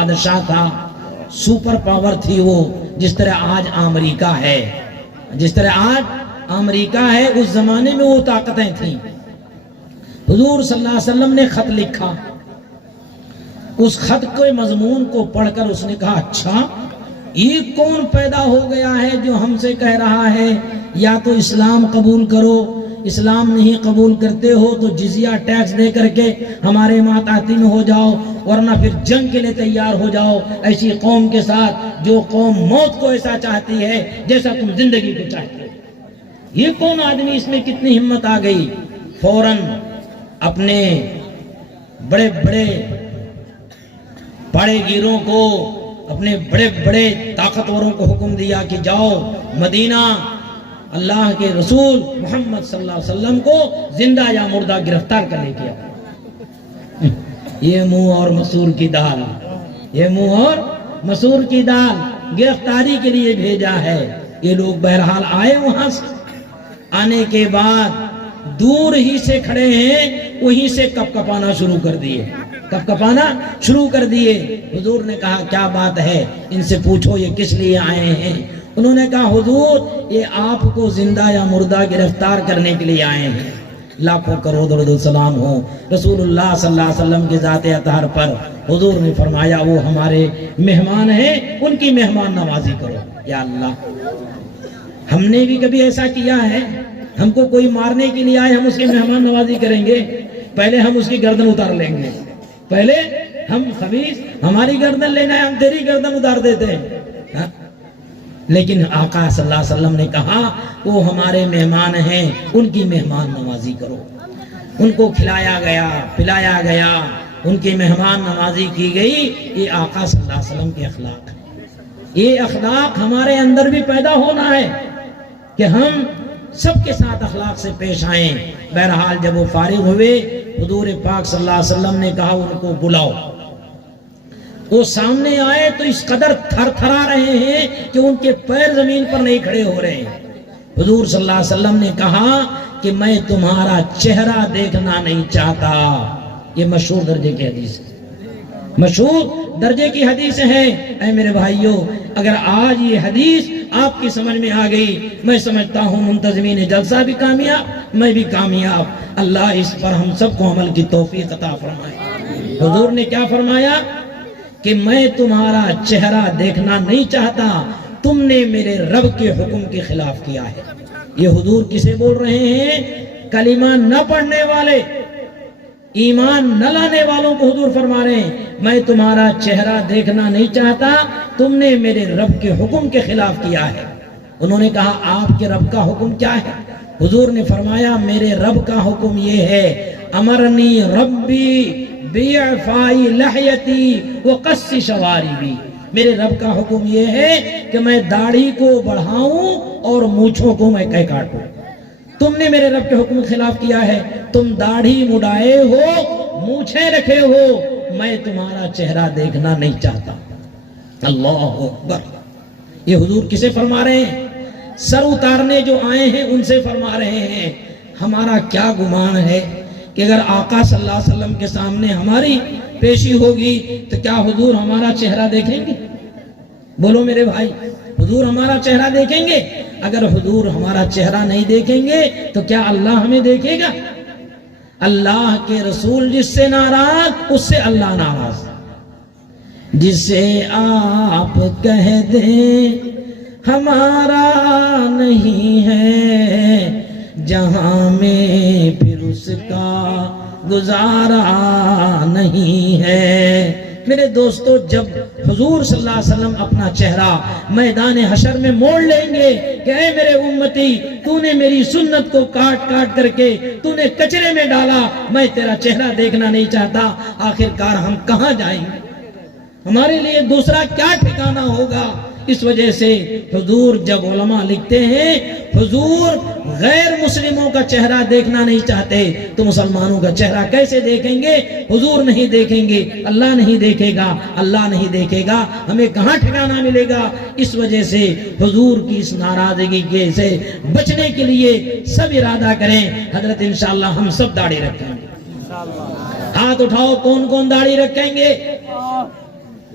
بادشاہ تھا، super power تھی وہ، جس طرح آج امریکہ ہے، جس طرح آج امریکہ ہے، اس زمانے میں وہ طاقتیں تھیں۔ حضور صلی اللہ علیہ وسلم نے خط لکھا، اس خط کے مضمون کو پڑھ کر اس نے کہا اچھا یہ کون پیدا ہو گیا ہے جو ہم سے کہہ رہا ہے یا تو اسلام قبول کرو، اسلام نہیں قبول کرتے ہو تو جزیہ ٹیکس دے کر کے ہمارے ماتحتی میں ہو جاؤ، ورنہ پھر جنگ کے لیے تیار ہو جاؤ ایسی قوم کے ساتھ جو قوم موت کو ایسا چاہتی ہے جیسا تم زندگی کو چاہتے ہو۔ یہ کون آدمی، اس میں کتنی ہمت آ گئی؟ فوراً اپنے بڑے بڑے بڑے گیروں کو، اپنے بڑے بڑے طاقتوروں کو حکم دیا کہ جاؤ مدینہ اللہ کے رسول محمد صلی اللہ علیہ وسلم کو زندہ یا مردہ گرفتار کرنے کے آؤ۔ یہ منہ اور مسور کی دال، یہ منہ اور مسور کی دال گرفتاری کے لیے بھیجا ہے۔ یہ لوگ بہرحال آئے، وہاں سے آنے کے بعد دور ہی سے کھڑے ہیں، وہیں سے کپ کپانا شروع کر دیے، کپ کپانا شروع کر دیے۔ حضور نے کہا کیا بات ہے، ان سے پوچھو یہ کس لیے آئے ہیں۔ انہوں نے کہا حضور یہ آپ کو زندہ یا مردہ گرفتار کرنے کے لیے آئے ہیں۔ لاکھوں کروڑ درود و سلام ہو رسول اللہ صلی اللہ علیہ وسلم کے ذات اطہر پر۔ حضور نے فرمایا وہ ہمارے مہمان ہیں، ان کی مہمان نوازی کرو۔ یا اللہ، ہم نے بھی کبھی ایسا کیا ہے؟ ہم کو کوئی مارنے کے لیے آئے، ہم اس کی مہمان نوازی کریں گے؟ پہلے ہم اس کی گردن اتار لیں گے، پہلے ہم خبیث ہماری گردن لینا ہے، ہم تیری گردن اتار دیتے ہیں۔ لیکن آقا صلی اللہ علیہ وسلم نے کہا وہ ہمارے مہمان ہیں، ان کی مہمان نوازی کرو۔ ان کو کھلایا گیا، پلایا گیا، ان کی مہمان نوازی کی گئی۔ یہ آقا صلی اللہ علیہ وسلم کے اخلاق ہیں۔ یہ اخلاق ہمارے اندر بھی پیدا ہونا ہے کہ ہم سب کے ساتھ اخلاق سے پیش آئیں۔ بہرحال جب وہ فارغ ہوئے، حضور پاک صلی اللہ علیہ وسلم نے کہا ان کو بلاؤ۔ وہ سامنے آئے تو اس قدر تھر تھرا رہے ہیں کہ ان کے پیر زمین پر نہیں کھڑے ہو رہے ہیں۔ حضور صلی اللہ علیہ وسلم نے کہا کہ میں تمہارا چہرہ دیکھنا نہیں چاہتا۔ یہ مشہور درجے کی حدیث ہے، مشہور درجے کی حدیث ہے۔ اے میرے بھائیوں، اگر آج یہ حدیث آپ کی سمجھ میں آ گئی، میں سمجھتا ہوں منتظمین جلسہ بھی کامیاب، میں بھی کامیاب۔ اللہ اس پر ہم سب کو عمل کی توفیق عطا فرمائے۔ حضور نے کیا فرمایا کہ میں تمہارا چہرہ دیکھنا نہیں چاہتا، تم نے میرے رب کے حکم کے خلاف کیا ہے۔ یہ حضور کسے بول رہے ہیں؟ کلمہ نہ پڑھنے والے، ایمان نہ لانے والوں کو حضور فرما رہے ہیں میں تمہارا چہرہ دیکھنا نہیں چاہتا، تم نے میرے رب کے حکم کے خلاف کیا ہے۔ انہوں نے کہا آپ کے رب کا حکم کیا ہے؟ حضور نے فرمایا میرے رب کا حکم یہ ہے، امرنی ربی بیعفائی لحیتی وقص شواربی۔ میرے رب کا حکم یہ ہے کہ میں داڑھی کو بڑھاؤں اور مونچھوں کو میں کاٹوں۔ تم نے میرے رب کے حکم کے خلاف کیا ہے، تم داڑھی مڈائے ہو، مونچھیں رکھے ہو، میں تمہارا چہرہ دیکھنا نہیں چاہتا۔ اللہ اکبر۔ یہ حضور کسے فرما رہے ہیں؟ سر اتارنے جو آئے ہیں ان سے فرما رہے ہیں۔ ہمارا کیا گمان ہے کہ اگر آقا صلی اللہ علیہ وسلم کے سامنے ہماری پیشی ہوگی تو کیا حضور ہمارا چہرہ دیکھیں گے؟ بولو میرے بھائی، حضور ہمارا چہرہ دیکھیں گے؟ اگر حضور ہمارا چہرہ نہیں دیکھیں گے تو کیا اللہ ہمیں دیکھے گا؟ اللہ کے رسول جس سے ناراض، اس سے اللہ ناراض۔ جسے آپ کہہ دیں ہمارا نہیں ہے، جہاں میں پھر اس کا گزارا نہیں ہے۔ میرے دوستو، جب حضور صلی اللہ علیہ وسلم اپنا چہرہ میدان حشر میں موڑ لیں گے کہ اے میرے امتی، تو نے میری سنت کو کاٹ کاٹ کر کے تو نے کچرے میں ڈالا، میں تیرا چہرہ دیکھنا نہیں چاہتا، آخرکار ہم کہاں جائیں گے؟ ہمارے لیے دوسرا کیا ٹھکانہ ہوگا؟ اس وجہ سے حضور جب علماء لکھتے ہیں حضور غیر مسلموں کا چہرہ دیکھنا نہیں چاہتے تو مسلمانوں کا چہرہ کیسے دیکھیں گے؟ حضور نہیں دیکھیں گے، اللہ نہیں دیکھے گا، اللہ نہیں دیکھے گا، ہمیں کہاں ٹھکانہ ملے گا؟ اس وجہ سے حضور کی اس ناراضگی کے سے بچنے کے لیے سب ارادہ کریں۔ حضرت انشاءاللہ ہم سب داڑھی رکھیں گے۔ ہاتھ اٹھاؤ، کون کون داڑھی رکھیں گے؟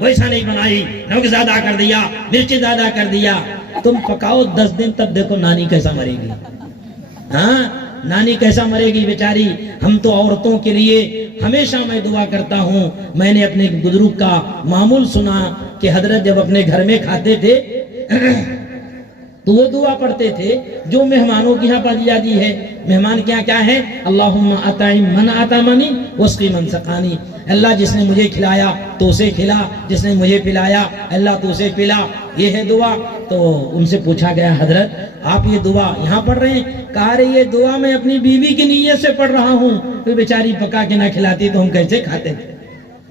ویسا نہیں بنائی، نمک زیادہ کر دیا، مرچ زیادہ کر دیا. تم پکاؤ 10 دن، تب دیکھو نانی کیسا مرے گی. ہاں نانی کیسا مرے گی بیچاری. ہم تو عورتوں کے لیے ہمیشہ میں دعا کرتا ہوں. میں نے اپنے بزرگ کا معمول سنا کہ حضرت جب اپنے گھر میں کھاتے تھے تو وہ دعا پڑھتے تھے جو مہمانوں کی یہاں پڑھی جاتی ہے. مہمان کیا کیا ہے؟ اللہم اطعم من اطعمنی واسقی من سقانی. اللہ جس نے مجھے کھلایا تو اسے کھلا، جس نے مجھے پلایا اللہ تو اسے پلا. یہ ہے دعا. تو ان سے پوچھا گیا حضرت آپ یہ دعا یہاں پڑھ رہے ہیں؟ کہا رہے یہ دعا میں اپنی بیوی کی نیت سے پڑھ رہا ہوں. تو بیچاری پکا کے نہ کھلاتی تو ہم کیسے کھاتے تھے.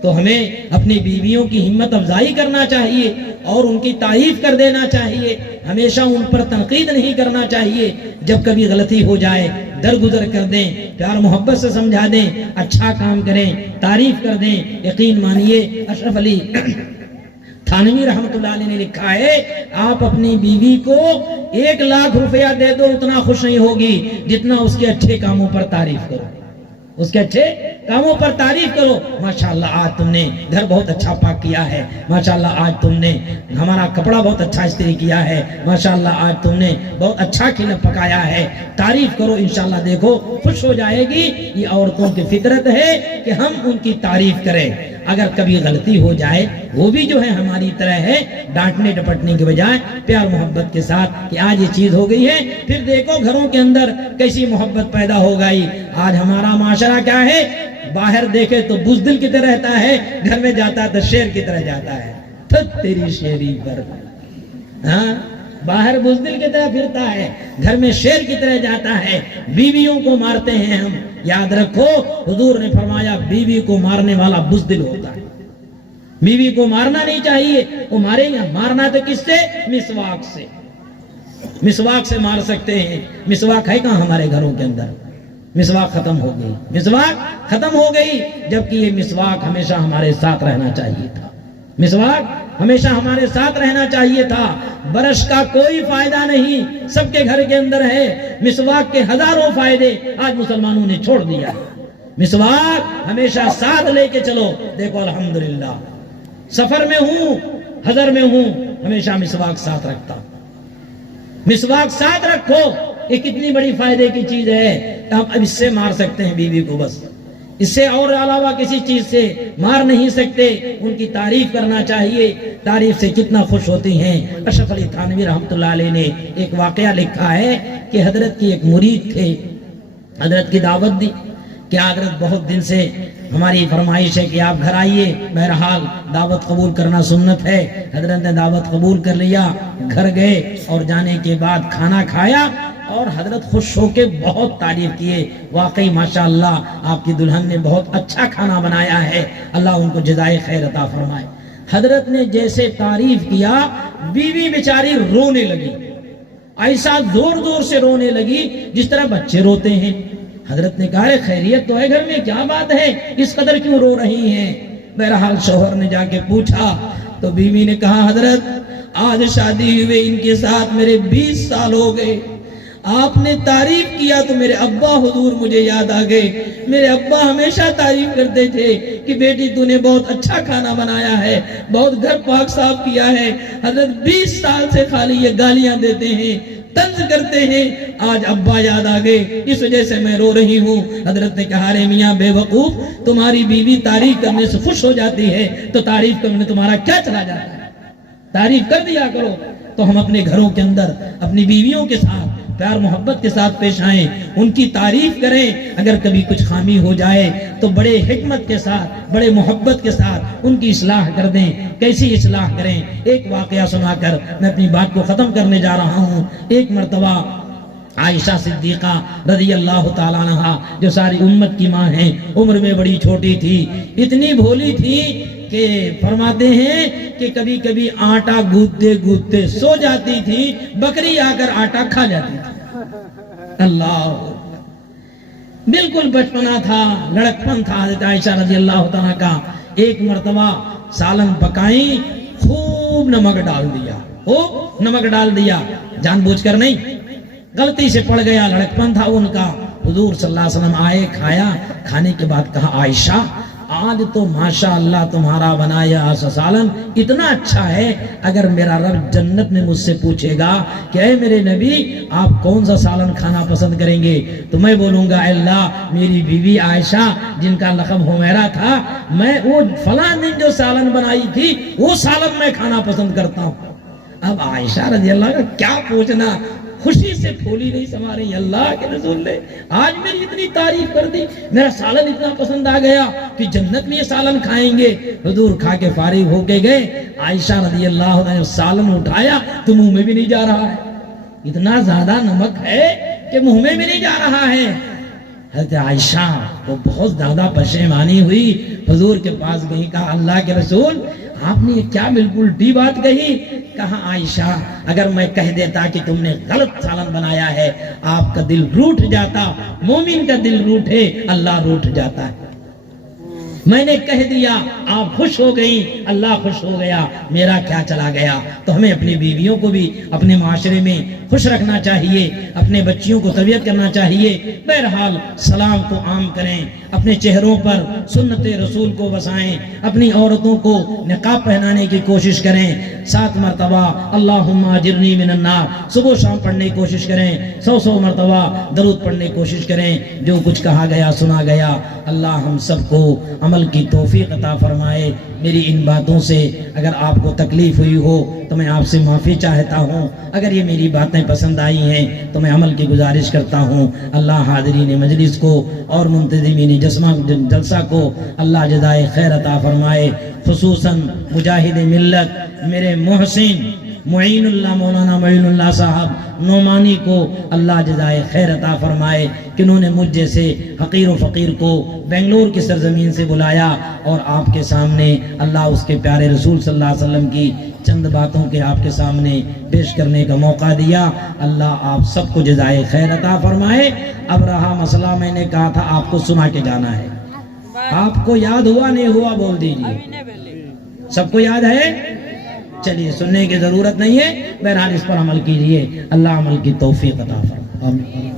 تو ہمیں اپنی بیویوں کی ہمت افزائی کرنا چاہیے اور ان کی تعریف کر دینا چاہیے. ہمیشہ ان پر تنقید نہیں کرنا چاہیے. جب کبھی غلطی ہو جائے درگزر کر دیں، پیار محبت سے سمجھا دیں، اچھا کام کریں، تعریف کر دیں. یقین مانیے اشرف علی تھانوی رحمت اللہ علیہ نے لکھا ہے آپ اپنی بیوی کو 1 لاکھ روپیہ دے دو اتنا خوش نہیں ہوگی جتنا اس کے اچھے کاموں پر تعریف کرو. اس کے اچھے کاموں پر تعریف کرو. ماشاءاللہ آج تم نے گھر بہت اچھا پاک کیا ہے، ماشاءاللہ آج تم نے ہمارا کپڑا بہت اچھا استری کیا ہے، ماشاءاللہ آج تم نے بہت اچھا کھانا پکایا ہے. تعریف کرو، انشاءاللہ دیکھو خوش ہو جائے گی. یہ عورتوں کی فطرت ہے کہ ہم ان کی تعریف کریں. اگر کبھی غلطی ہو جائے وہ بھی جو ہے ہماری طرح ہے، ڈانٹنے ڈپٹنے کے بجائے پیار محبت کے ساتھ کہ آج یہ چیز ہو گئی ہے. پھر دیکھو گھروں کے اندر کیسی محبت پیدا ہو گئی. آج ہمارا معاشرہ کیا ہے؟ باہر دیکھے تو بزدل کی طرح رہتا ہے، گھر میں جاتا ہے تو شیر کی طرح جاتا ہے. تیری شیری پر ہاں باہر بزدل کی طرح پھرتا ہے، گھر میں شیر کی طرح جاتا ہے. بیویوں کو مارتے ہیں ہم. یاد رکھو حضور نے فرمایا بیوی کو مارنے والا بزدل ہوتا ہے. بیوی کو مارنا نہیں چاہیے. وہ مارے گا، مارنا تو کس سے؟ مسواک سے. مسواک سے مار سکتے ہیں. مسواک ہے کہاں ہمارے گھروں کے اندر؟ مسواک ختم ہو گئی، مسواک ختم ہو گئی. جبکہ یہ مسواک ہمیشہ ہمارے ساتھ رہنا چاہیے تھا. مسواک ہمیشہ ہمارے ساتھ رہنا چاہیے تھا. برش کا کوئی فائدہ نہیں، سب کے گھر کے اندر ہے. مسواک کے ہزاروں فائدے آج مسلمانوں نے چھوڑ دیا. مسواک ہمیشہ ساتھ لے کے چلو. دیکھو الحمدللہ سفر میں ہوں، حضر میں ہوں، ہمیشہ مسواک ساتھ رکھتا ہوں. مسواک ساتھ رکھو. یہ کتنی بڑی فائدے کی چیز ہے. ہم اب اس سے مار سکتے ہیں بیوی کو، بس اس سے اور علاوہ کسی چیز سے مار نہیں سکتے. ان کی تعریف کرنا چاہیے. تعریف سے کتنا خوش ہوتی ہیں. اشرف علی تھانوی رحمت اللہ علیہ نے ایک واقعہ لکھا ہے کہ حضرت کی ایک مرید تھے. حضرت کی دعوت دی کہ حضرت بہت دن سے ہماری فرمائش ہے کہ آپ گھر آئیے. بہرحال دعوت قبول کرنا سنت ہے. حضرت نے دعوت قبول کر لیا، گھر گئے اور جانے کے بعد کھانا کھایا اور حضرت خوش ہو کے بہت تعریف کیے. واقعی ماشاءاللہ آپ کی دلہن نے بہت اچھا کھانا بنایا ہے، اللہ ان کو جزائے خیر عطا فرمائے. حضرت نے جیسے تعریف کیا بیوی بیچاری رونے لگی. ایسا زور زور سے رونے لگی جس طرح بچے روتے ہیں. حضرت نے کہا خیریت تو ہے گھر میں، کیا بات ہے اس قدر کیوں رو رہی ہیں؟ بہرحال شوہر نے جا کے پوچھا تو بیوی نے کہا حضرت آج شادی ہوئے ان کے ساتھ میرے 20 سال ہو گئے. آپ نے تعریف کیا تو میرے ابا حضور مجھے یاد آ گئے. میرے ابا ہمیشہ تعریف کرتے تھے کہ بیٹی تو نے بہت اچھا کھانا بنایا ہے، بہت گھر پاک صاف کیا ہے. حضرت 20 سال سے خالی یہ گالیاں دیتے ہیں، طنز کرتے ہیں. آج ابا یاد آ گئے، اس وجہ سے میں رو رہی ہوں. حضرت نے کہا رے میاں بے وقوف، تمہاری بیوی تعریف کرنے سے خوش ہو جاتی ہے تو تعریف کرنے تمہارا کیا چلا جاتا ہے؟ تعریف کر دیا کرو. تو ہم اپنے گھروں کے اندر اپنی بیویوں کے ساتھ پیار محبت کے ساتھ پیش آئیں، ان کی تعریف کریں. اگر کبھی کچھ خامی ہو جائے تو بڑے حکمت کے ساتھ، بڑے محبت کے ساتھ ان کی اصلاح کر دیں. کیسی اصلاح کریں؟ ایک واقعہ سنا کر میں اپنی بات کو ختم کرنے جا رہا ہوں. ایک مرتبہ عائشہ صدیقہ رضی اللہ تعالیٰ عنہا جو ساری امت کی ماں ہیں، عمر میں بڑی چھوٹی تھی، اتنی بھولی تھی کہ فرماتے ہیں کہ کبھی کبھی آٹا گوندتے گوندتے سو جاتی تھی، بکری آ کر آٹا کھا جاتی تھی. اللہ بالکل بچپنا تھا، لڑکپن تھا حضرت عائشہ رضی اللہ تعالیٰ کا. ایک مرتبہ سالن پکائیں، خوب نمک ڈال دیا، خوب نمک ڈال دیا، جان بوجھ کر نہیں، غلطی سے پڑ گیا، لڑکپن تھا ان کا. حضور صلی اللہ علیہ وسلم آئے، کھایا، کھانے کے بعد کہا عائشہ آج تو ماشاءاللہ تمہارا بنایا ایسا سالن اتنا اچھا ہے، اگر میرا رب جنت میں مجھ سے پوچھے گا کہ اے میرے نبی آپ کون سا سالن کھانا پسند کریں گے، تو میں بولوں گا اے اللہ میری بیوی عائشہ جن کا لقب حمیرہ تھا، میں وہ فلاں دن جو سالن بنائی تھی وہ سالن میں کھانا پسند کرتا ہوں۔ اب عائشہ رضی اللہ کا کیا پوچھنا، خوشی سے پھولی نہیں سما رہی، اللہ کے رسول نے آج میری اتنی تعریف کر دی، میرا سالن اتنا پسند آ گیا کہ جنت میں یہ سالن کھائیں گے۔ حضور کھا کے فارغ ہو کے گئے، عائشہ رضی اللہ عنہ نے سالن اٹھایا تو منہ میں بھی نہیں جا رہا ہے، اتنا زیادہ نمک ہے کہ منہ میں بھی نہیں جا رہا ہے۔ حضرت عائشہ وہ بہت زیادہ پشیمانی ہوئی، حضور کے پاس گئی، کہا اللہ کے رسول آپ نے یہ کیا بالکل الٹی بات کہی؟ کہا عائشہ اگر میں کہہ دیتا کہ تم نے غلط سالن بنایا ہے آپ کا دل روٹھ جاتا، مومن کا دل روٹھے اللہ روٹھ جاتا ہے، میں نے کہہ دیا آپ خوش ہو گئی اللہ خوش ہو گیا، میرا کیا چلا گیا۔ تو ہمیں اپنی بیویوں کو بھی اپنے معاشرے میں خوش رکھنا چاہیے، اپنے بچیوں کو تربیت کرنا چاہیے، بہرحال سلام کو عام کریں، اپنے چہروں پر سنت رسول کو بسائیں، اپنی عورتوں کو نقاب پہنانے کی کوشش کریں، 7 مرتبہ اللہم اجرنی من النار صبح شام پڑھنے کی کوشش کریں، 100 مرتبہ درود پڑھنے کی کوشش کریں۔ جو کچھ کہا گیا سنا گیا اللہ ہم سب کو عمل کی توفیق عطا فرمائے۔ میری ان باتوں سے اگر آپ کو تکلیف ہوئی ہو تو میں آپ سے معافی چاہتا ہوں، اگر یہ میری باتیں پسند آئی ہیں تو میں عمل کی گزارش کرتا ہوں۔ اللہ حاضرین مجلس کو اور منتظمین جلسہ کو اللہ جزائے خیر عطا فرمائے، خصوصاً مجاہد ملت میرے محسن معین اللہ مولانا معین اللہ صاحب نعمانی کو اللہ جزائے خیر عطا فرمائے کہ انہوں نے مجھ جیسے حقیر و فقیر کو بنگلور کی سرزمین سے بلایا اور آپ کے سامنے اللہ اس کے پیارے رسول صلی اللہ علیہ وسلم کی چند باتوں کے آپ کے سامنے پیش کرنے کا موقع دیا۔ اللہ آپ سب کو جزائے خیر عطا فرمائے۔ اب رہا مسئلہ، میں نے کہا تھا آپ کو سنا کے جانا ہے، آپ کو یاد ہوا نہیں ہوا بول دیجیے، سب کو یاد ہے؟ چلیے سننے کی ضرورت نہیں ہے، بہرحال اس پر عمل کیجئے، اللہ عمل کی توفیق عطا فرمائے۔